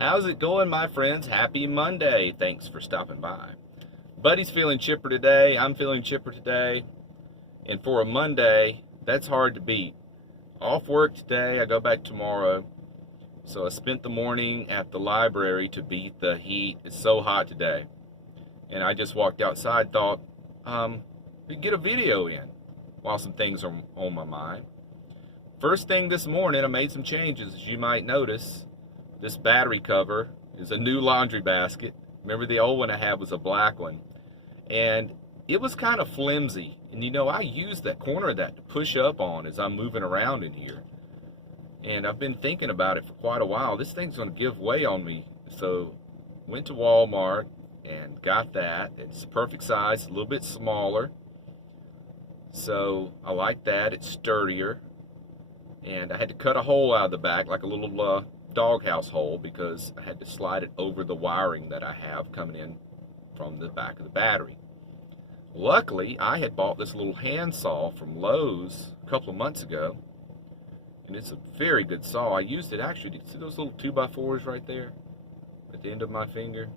How's it going, my friends? Happy Monday. Thanks for stopping by. Buddy's feeling chipper today. I'm feeling chipper today. And for a Monday, that's hard to beat. Off work today. I go back tomorrow. So I spent the morning at the library to beat the heat. It's so hot today. And I just walked outside, thought, we'd get a video in while some things are on my mind. First thing this morning, I made some changes, as you might notice. This battery cover is a new laundry basket. Remember, the old one I had was a black one. And it was kind of flimsy. And you know, I used that corner of that to push up on as I'm moving around in here. And I've been thinking about it for quite a while. This thing's going to give way on me. So went to Walmart and got that. It's the perfect size, a little bit smaller. So I like that. It's sturdier. And I had to cut a hole out of the back, like a little doghouse hole, because I had to slide it over the wiring that I have coming in from the back of the battery. Luckily, I had bought this little handsaw from Lowe's a couple of months ago, and it's a very good saw. I used it actually. See those little 2x4s right there at the end of my finger?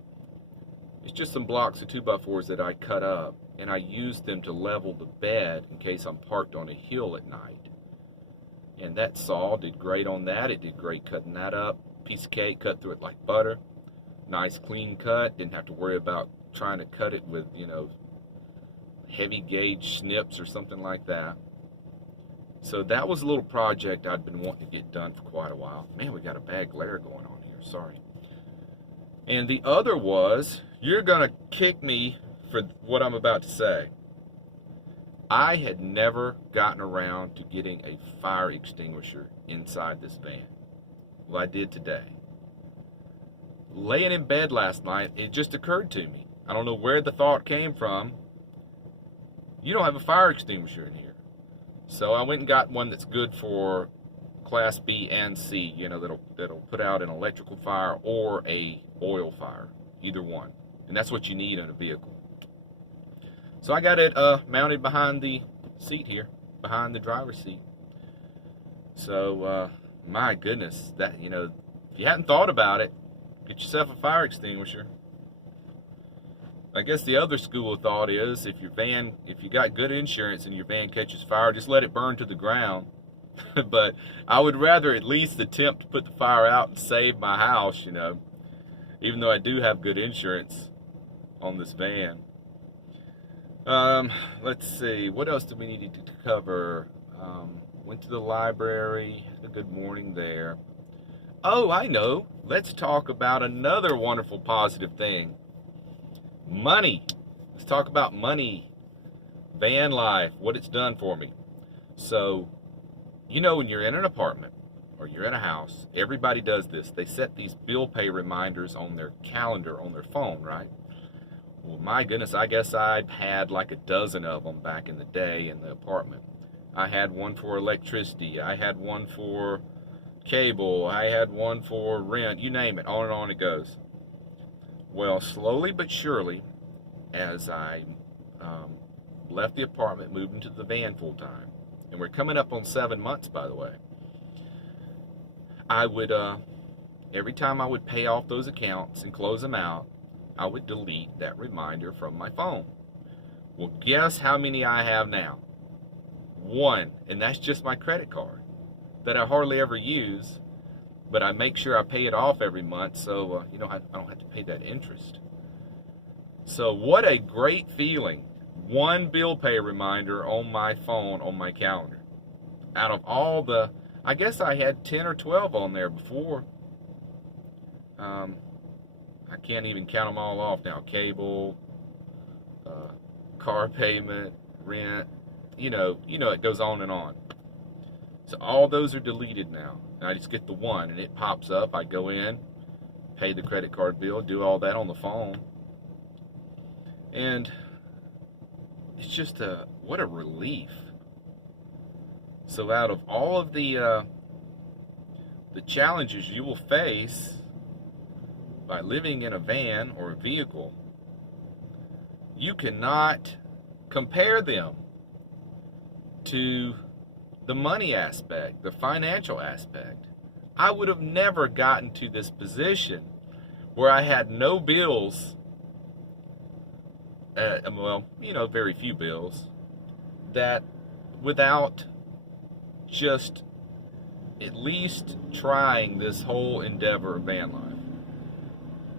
It's just some blocks of 2x4s that I cut up, and I used them to level the bed in case I'm parked on a hill at night. And that saw did great on that. It did great cutting that up. Piece of cake, cut through it like butter. Nice clean cut. Didn't have to worry about trying to cut it with, heavy gauge snips or something like that. So that was a little project I'd been wanting to get done for quite a while. Man, we got a bad glare going on here. Sorry. And the other was, you're going to kick me for what I'm about to say. I had never gotten around to getting a fire extinguisher inside this van. Well, I did today. Laying in bed last night, it just occurred to me. I don't know where the thought came from. You don't have a fire extinguisher in here. So I went and got one that's good for Class B and C, that'll put out an electrical fire or a oil fire, either one. And that's what you need in a vehicle. So I got it mounted behind the seat here, behind the driver's seat. So, my goodness, that, if you hadn't thought about it, get yourself a fire extinguisher. I guess the other school of thought is if you got good insurance and your van catches fire, just let it burn to the ground. But I would rather at least attempt to put the fire out and save my house, even though I do have good insurance on this van. Let's see, what else do we need to cover? Went to the library, had a good morning there. Oh, I know. Let's talk about another wonderful positive thing. Money. Let's talk about money. Van life, what it's done for me. So, when you're in an apartment or you're in a house, everybody does this. They set these bill pay reminders on their calendar on their phone, right? Well, my goodness, I guess I had like a dozen of them back in the day in the apartment. I had one for electricity. I had one for cable. I had one for rent. You name it. On and on it goes. Well, slowly but surely, as I left the apartment, moved into the van full time, and we're coming up on 7 months, by the way, I would, every time I would pay off those accounts and close them out, I would delete that reminder from my phone. Well, guess how many I have now? One, and that's just my credit card that I hardly ever use, but I make sure I pay it off every month so, I don't have to pay that interest. So what a great feeling. One bill pay reminder on my phone, on my calendar. Out of all I guess I had 10 or 12 on there before. I can't even count them all off now. Cable, car payment, rent, it goes on and on. So all those are deleted now. And I just get the one and it pops up. I go in, pay the credit card bill, do all that on the phone. And it's just what a relief. So out of all of the challenges you will face by living in a van or a vehicle, you cannot compare them to the money aspect, the financial aspect. I would have never gotten to this position where I had no bills, well, very few bills, that without just at least trying this whole endeavor of van life.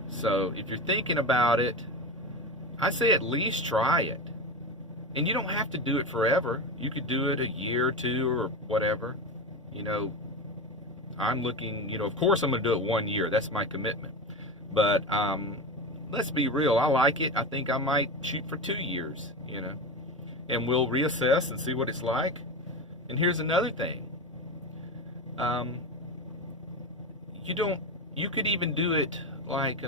So if you're thinking about it, I say at least try it. And you don't have to do it forever. You could do it a year or two or whatever. I'm looking, of course I'm going to do it 1 year. That's my commitment. But let's be real. I like it. I think I might shoot for 2 years, and we'll reassess and see what it's like. And here's another thing. You could even do it like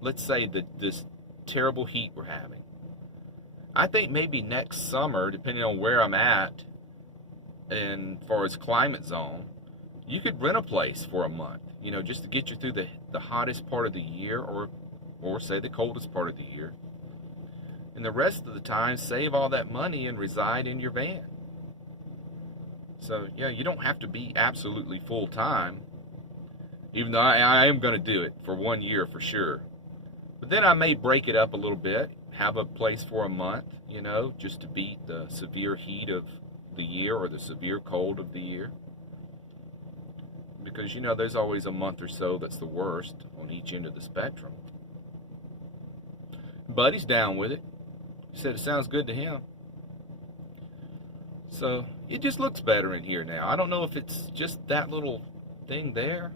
let's say this terrible heat we're having. I think maybe next summer, depending on where I'm at and for its climate zone, you could rent a place for a month, just to get you through the hottest part of the year, or say the coldest part of the year. And the rest of the time, save all that money and reside in your van. So, you don't have to be absolutely full-time, even though I am going to do it for 1 year for sure. But then I may break it up a little bit, have a place for a month, just to beat the severe heat of the year or the severe cold of the year. Because, there's always a month or so that's the worst on each end of the spectrum. Buddy's down with it. He said it sounds good to him. So it just looks better in here now. I don't know if it's just that little thing there.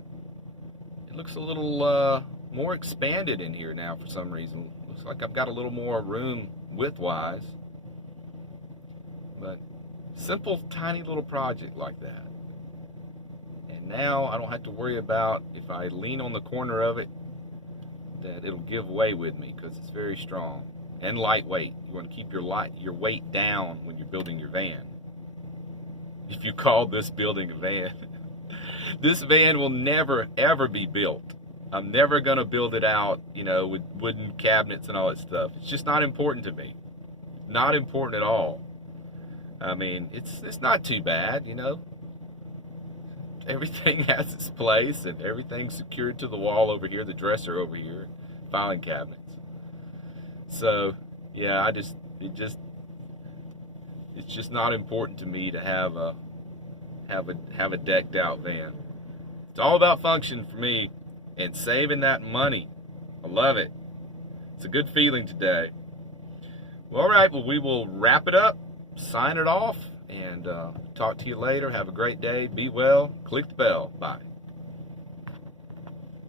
It looks a little more expanded in here now for some reason. Looks like I've got a little more room width-wise. But simple, tiny little project like that. And now I don't have to worry about if I lean on the corner of it that it'll give way with me, because it's very strong and lightweight. You want to keep your weight down when you're building your van. If you call this building a van, this van will never ever be built. I'm never going to build it out, with wooden cabinets and all that stuff. It's just not important to me. Not important at all. I mean, it's not too bad, Everything has its place, and everything's secured to the wall over here, the dresser over here, filing cabinets. So, yeah, it's just not important to me to have a decked out van. It's all about function for me and saving that money. I love it. It's a good feeling today. Well, all right, we will wrap it up, sign it off, and talk to you later. Have a great day. Be well. Click the bell. Bye.